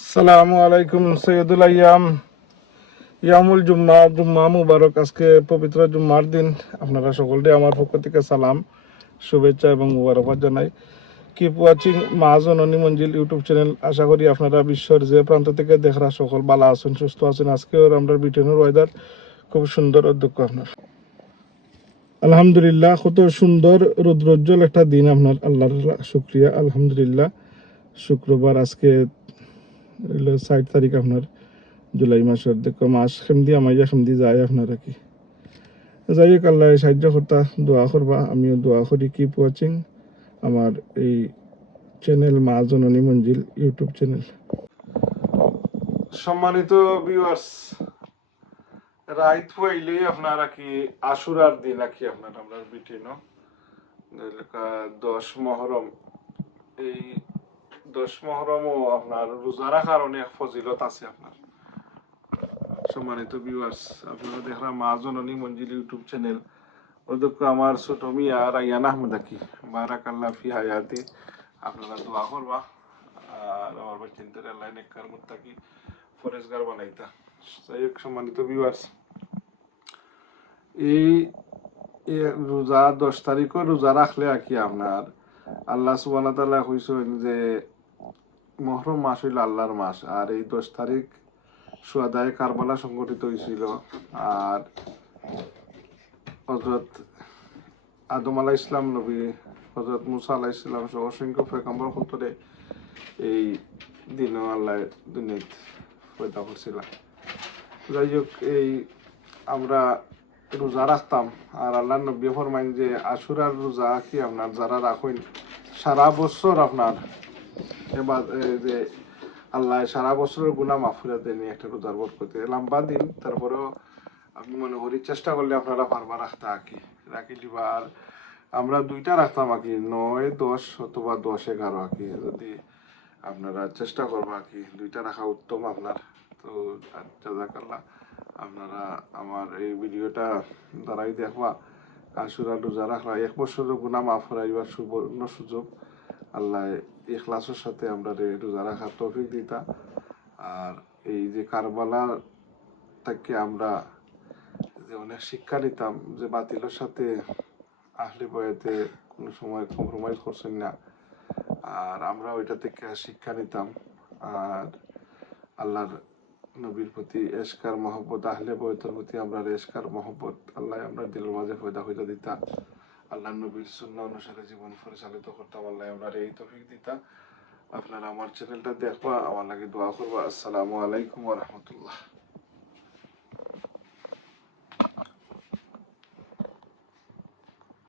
আসসালামু আলাইকুম সৈয়দুল আইয়াম ইয়ামুল জুম্মা জুম্মা মুবারক। আজকে পবিত্র জুম্মার দিন। আপনারা সকলকে আমার পক্ষ থেকে সালাম, শুভেচ্ছা এবং মুবারকবাদ জানাই। কিপ ওয়াচিং মা জননী মঞ্জিল ইউটিউব চ্যানেল। আশা করি আপনারা বিশ্বের যে প্রান্ত থেকে দেখরা সকল ভালো আছেন, সুস্থ আছেন। আজকেও আমরা ব্রিটেনের ওয়েদার খুব সুন্দর। অধ্যক্ষ আপনার আলহামদুলিল্লাহ, কত সুন্দর রৌদ্রোজ্জ্বল একটা দিন। আপনার আল্লাহর শুক্রিয়া, আলহামদুলিল্লাহ। শুক্রবার আজকে ৬ তারিখ আপনার জুলাই মাসের। দেখো মাস খেমদি আমাইয়া খেমদি যায় আপনারা কি যাই হোক, আল্লাহ সাহায্য করতা, দোয়া করবা। আমিও দোয়া করি। কিপ ওয়াচিং আমার এই চ্যানেল মা জননী মঞ্জিল ইউটিউব চ্যানেল। সম্মানিত ভিউয়ার্স, রাইত হইলে আপনারা কি আশুরার দিন নাকি আপনার আমরা বিটিন 10 মহরম। এই 10 মহরমও আপনার রোজা রাখার অনেক ফজিলত আছে আপনার। সম্মানিত ভিউয়ার্স, আপনারা দেখলাম মা জননী মঞ্জিল ইউটিউব চ্যানেল। অধ্যক্ষ আমার ছোট মিয়া রাইয়ান আহমেদ আকি বারাকাল্লাহ ফি হায়াতি। আপনারা দোয়া করবা আর আমার বাচ্চাদের আল্লাহ নেককার মুত্তাকি ফরেজগার বানাইতা। যাই হোক, সম্মানিত ভিউয়ার্স, এই রোজা 10 তারিখও রোজা রাখলে আর কি আপনার আল্লাহ সুবহানাহু ওয়া তাআলা কইছেন যে মহরম মাস হইল আল্লাহর মাস। আর এই 10 তারিখ সুহাদায়ে কারবালা সংগঠিত হয়েছিল। আর হযরত আদম আলাইহিস সালাম নবী, হযরত মুসা আলাইহিস সালাম সহ অসংখ্য পয়গম্বর হন্তরে এই দিনও আল্লাহ দুনিয়াত পয়দা করছিল। যাই হোক, এই আমরা রোজা রাখতাম। আর আল্লাহ নবী ফরমাইন যে আশুরার রোজা কি আপনার যারা রাখেন সারা বছর আপনার এবার যে আল্লাহ সারা বছরের গুনাহ মাফ করে দেন একটা রোজার বরকতে। লম্বা দিন, তারপরেও আমি মনে করি চেষ্টা করলে আপনারা পারবা রাখতে রাখি দিবা। আর আমরা 2টা রাখতাম আকি, 9, 10 অথবা 10, 11 আকি। যদি আপনারা চেষ্টা করবা কি 2টা রাখা উত্তম আপনার। তো জাযাকাল্লাহ, আপনারা আমার এই ভিডিওটা দ্বারাই দেখবা। আশুরা রোজা রাখলা 1 বছরের গুনাহ মাফ করাইবার সুবর্ণ সুযোগ। আল্লাহ ইখলাসের সাথে আমরা রোজা রাখার তৌফিক দিতা। আর এই যে কারবালা থেকে আমরা যে অনেক শিক্ষা নিতাম যে বাতিলের সাথে আহলে বয়াতে কোনো সময় কম্প্রোমাইজ করছেন না। আর আমরা ওইটা থেকে শিক্ষা নিতাম। আর আল্লাহর নবীর প্রতি এশকার মহব্বত, আহলে বয়তের প্রতি আমরা এশকার মহব্বত আল্লাহ আমরা দিলের মাঝে পয়দা হইতে দিতা। আল্লাহ নবীর সুন্নাহ অনুসারে জীবন পরিচালিত করতাম। আল্লাহ আমরা এই তৌফিক দিতা। আপনারা আমার চ্যানেলটা দেখবা, আমার লাগে দোয়া করবা। আসসালামু আলাইকুম ওয়া রাহমাতুল্লাহ।